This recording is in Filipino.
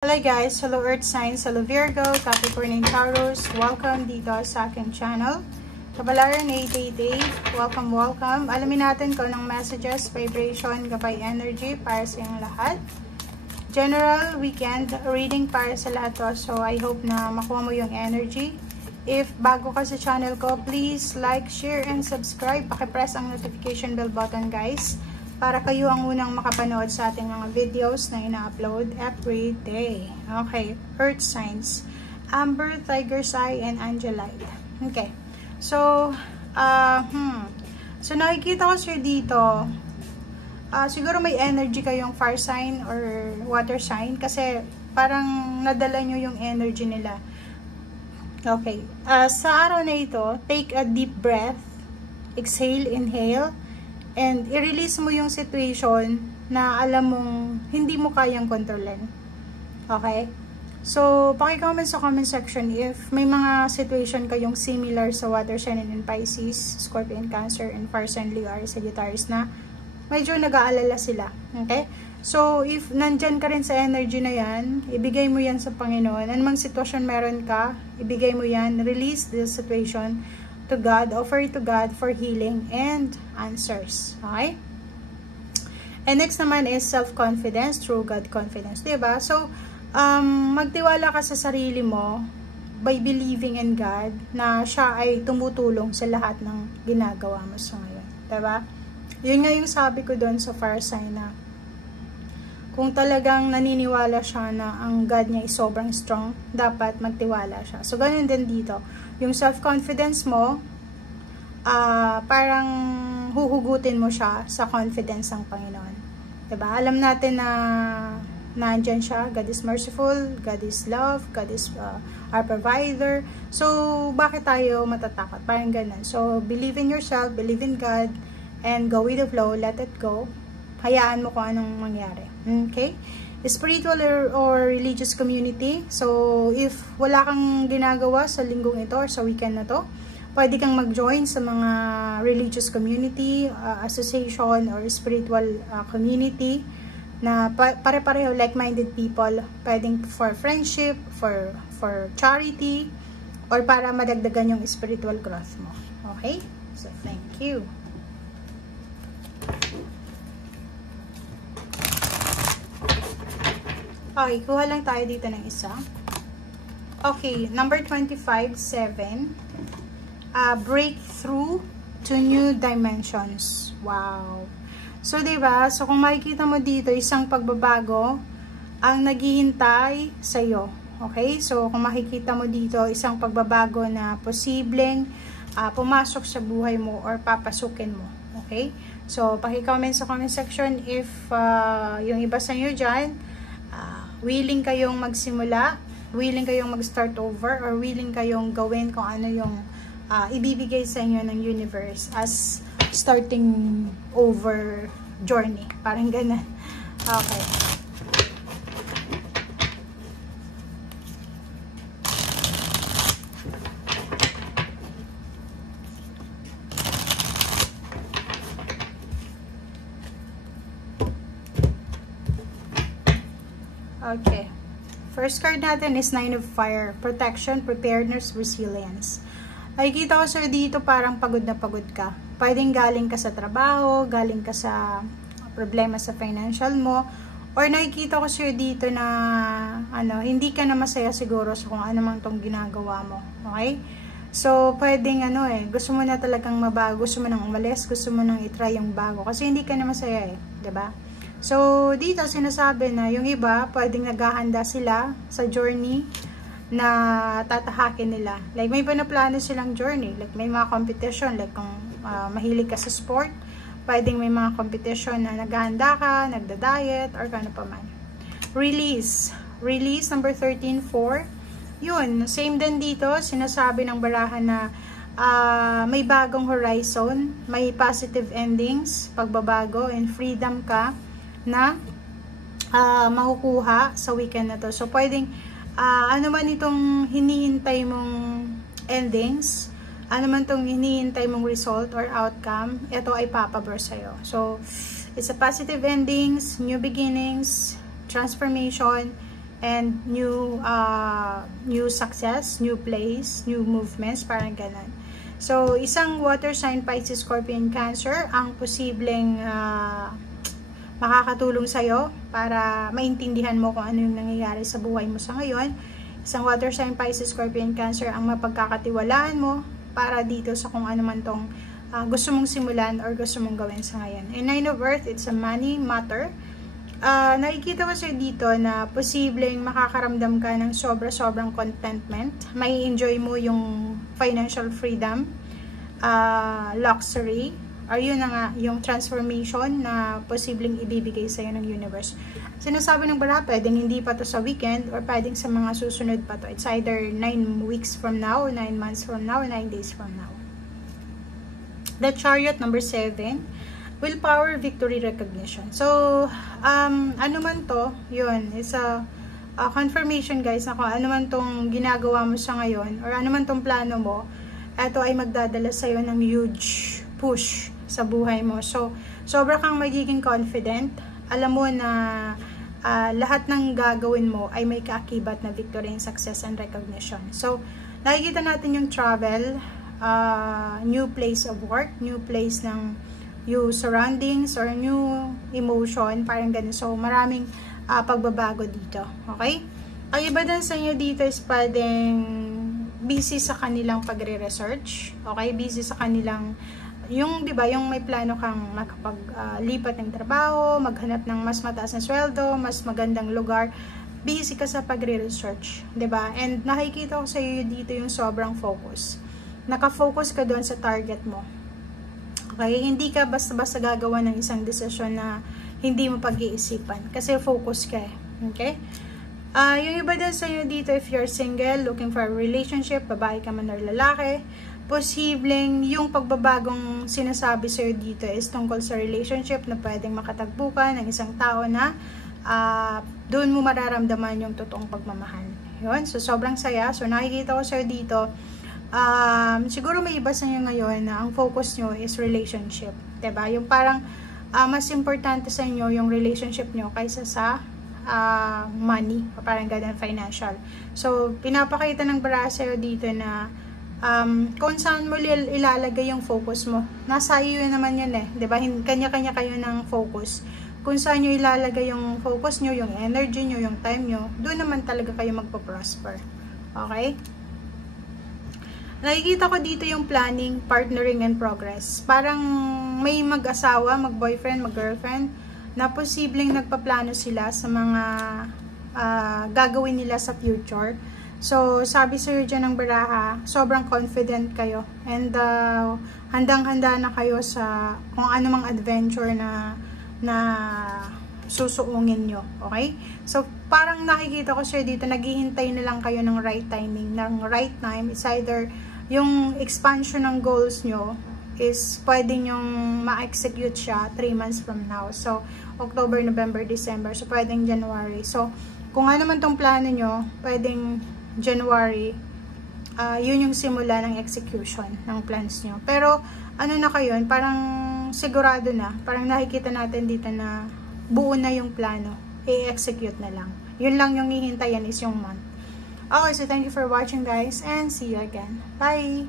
Hello guys, hello Earth Signs, hello Virgo, Capricorn and Taurus. Welcome dito sa aking channel. Kabalaran 888, welcome. Alamin natin kung anong messages, vibration, gabay energy para sa iyong lahat. General weekend reading para sa lahat to. So I hope na makuha mo yung energy. If bago ka sa channel ko, please like, share, and subscribe. Pakipress ang notification bell button guys, para kayo ang unang makapanood sa ating mga videos na ina-upload every day. Okay, Earth Signs, Amber, Tiger's Eye, and Angelite. Okay, so, so nakikita ko sir dito, siguro may energy kayong fire sign or water sign, kasi parang nadala nyo yung energy nila. Okay, sa araw na ito, take a deep breath, exhale, inhale, and i-release mo yung situation na alam mong hindi mo kayang kontrolin. Okay? So, paki-comment sa comment section if may mga situation kayong similar sa water sign and Pisces, Scorpion, Cancer, and fire sign Leo, Sagittarius na medyo nag-aalala sila. Okay? So, if nandyan ka rin sa energy na yan, ibigay mo yan sa Panginoon. Anumang sitwasyon meron ka, ibigay mo yan, release this situation to God, offer it to God for healing and answers. Okay? And next naman is self-confidence, true God confidence. Diba? So, magtiwala ka sa sarili mo by believing in God na siya ay tumutulong sa lahat ng ginagawa mo sa ngayon. Diba? Yun nga yung sabi ko doon sa fire sign na kung talagang naniniwala siya na ang God niya ay sobrang strong, dapat magtiwala siya. So, ganun din dito. Yung self-confidence mo, parang huhugutin mo siya sa confidence ng Panginoon. Diba? Alam natin na nandyan siya. God is merciful, God is love, God is our provider. So, bakit tayo matatakot? Parang ganun. So, believe in yourself, believe in God, and go with the flow, let it go. Hayaan mo kung anong mangyari. Okay? Spiritual or religious community. So, if wala kang ginagawa sa linggong ito or sa weekend na to, pwede kang mag-join sa mga religious community, association, or spiritual community na pare-pareho, like-minded people. Pwedeng for friendship, for charity, or para madagdagan yung spiritual growth mo. Okay? So, thank you. Okay, kuha lang tayo dito ng isa. Okay, number 25, 7. Breakthrough to new dimensions. Wow. So, diba? So, kung makikita mo dito, isang pagbabago ang naghihintay sa'yo. Okay? So, kung makikita mo dito, isang pagbabago na posibleng pumasok sa buhay mo or papasukin mo. Okay? So, paki-comment sa comment section if yung iba sa inyo dyan, willing kayong magsimula, willing kayong mag-start over, or willing kayong gawin kung ano yung ibibigay sa inyo ng universe as starting over journey. Parang ganun. Okay. Okay. First card natin is Nine of Fire. Protection, preparedness, resilience. Nakikita ko sir dito parang pagod na pagod ka. Pwedeng galing ka sa trabaho, galing ka sa problema sa financial mo, or nakikita ko sir dito na hindi ka na masaya siguro sa kung ano mang tong ginagawa mo. Okay? So, pwedeng gusto mo na talagang mabago, gusto mo nang umalis, gusto mo nang itry yung bago. Kasi hindi ka na masaya diba? So, dito sinasabi na yung iba, pwedeng naghahanda sila sa journey na tatahakin nila. Like, may panaplano silang journey. Like, may mga competition. Like, kung mahilig ka sa sport, pwedeng may mga competition na naghahanda ka, nagda-diet, or kano pa man. Release. Release, number 13, 4. Yun, same din dito. Sinasabi ng barahan na may bagong horizon, may positive endings, pagbabago, and freedom ka na makukuha sa weekend na to. So, pwedeng ano man itong hinihintay mong endings, ano man itong hinihintay mong result or outcome, ito ay papabor sa'yo. So, it's a positive endings, new beginnings, transformation, and new success, new place, new movements, parang ganun. So, isang water sign, Pisces, Scorpion, Cancer, ang posibleng makakatulong sa'yo para maintindihan mo kung ano yung nangyayari sa buhay mo sa ngayon. Isang water sign, Pisces, Scorpion, Cancer, ang mapagkakatiwalaan mo para dito sa kung ano man tong gusto mong simulan or gusto mong gawin sa ngayon. In 9 of Earth, it's a money matter. Nakikita ko sa'yo dito na posibleng makakaramdam ka ng sobrang contentment. May enjoy mo yung financial freedom, luxury, or yun na nga, yung transformation na posibleng ibibigay sa'yo ng universe. Sinasabi ng bala, pwedeng hindi pa to sa weekend or pwedeng sa mga susunod pa to. It's either 9 weeks from now, 9 months from now, 9 days from now. The Chariot, number 7. Willpower, victory, recognition. So, ano man to, yun, is a confirmation guys, na kung ano man tong ginagawa mo sa ngayon, or ano man tong plano mo, ito ay magdadala sa'yo ng huge push sa buhay mo. So, sobra kang magiging confident. Alam mo na lahat ng gagawin mo ay may kaakibat na victory and success and recognition. So, nakikita natin yung travel, new place of work, new place ng new surroundings or new emotion, parang ganun. So, maraming pagbabago dito. Okay? Ang iba din sa inyo dito is pwedeng busy sa kanilang pagre-research. Okay? Busy sa kanilang, yung, di ba, yung may plano kang makapaglipat ng trabaho, maghanap ng mas mataas na sweldo, mas magandang lugar. Busy ka sa pagre-research. Di ba? And nakikita ko sa iyo dito yung sobrang focus. Naka-focus ka doon sa target mo. Okay? Hindi ka basta-basta gagawa ng isang desisyon na hindi mo pag-iisipan. Kasi focus ka eh. Okay? Yung iba din sa inyo dito, if you're single, looking for a relationship, babae ka man or lalaki, posibleng yung pagbabagong sinasabi sa'yo dito is tungkol sa relationship na pwedeng makatagpo ka ng isang tao na doon mo mararamdaman yung totoong pagmamahal. Yun. So, sobrang saya. So, nakikita ko sa'yo dito, siguro may iba sa inyo ngayon na ang focus nyo is relationship. Diba? Yung parang mas importante sa inyo yung relationship nyo kaysa sa money, parang ganun, financial. So, pinapakita ng bara sa'yo dito na kung saan mo ilalagay yung focus mo. Nasa iyo naman yun eh. Diba? Kanya-kanya kayo ng focus. Kung saan nyo ilalagay yung focus nyo, yung energy nyo, yung time nyo, doon naman talaga kayo magpo-prosper. Okay? Nakikita ko dito yung planning, partnering, and progress. Parang may mag-asawa, mag-boyfriend, mag-girlfriend, na posibleng nagpaplano sila sa mga gagawin nila sa future. So, sabi sa'yo dyan ng baraha, sobrang confident kayo. And handang-handa na kayo sa kung anumang adventure na susuungin nyo. Okay? So, parang nakikita ko sa'yo dito, naghihintay na lang kayo ng right timing. Ng right time, it's either yung expansion ng goals nyo is pwede nyong ma-execute siya 3 months from now. So, October, November, December. So, pwedeng January. So, kung ano man tong plano nyo, pwedeng January, yun yung simula ng execution ng plans nyo. Pero, ano na kayo, parang sigurado na. Parang nakikita natin dito na buo na yung plano. I-execute na lang. Yun lang yung hihintayan is yung month. Okay, so thank you for watching guys and see you again. Bye!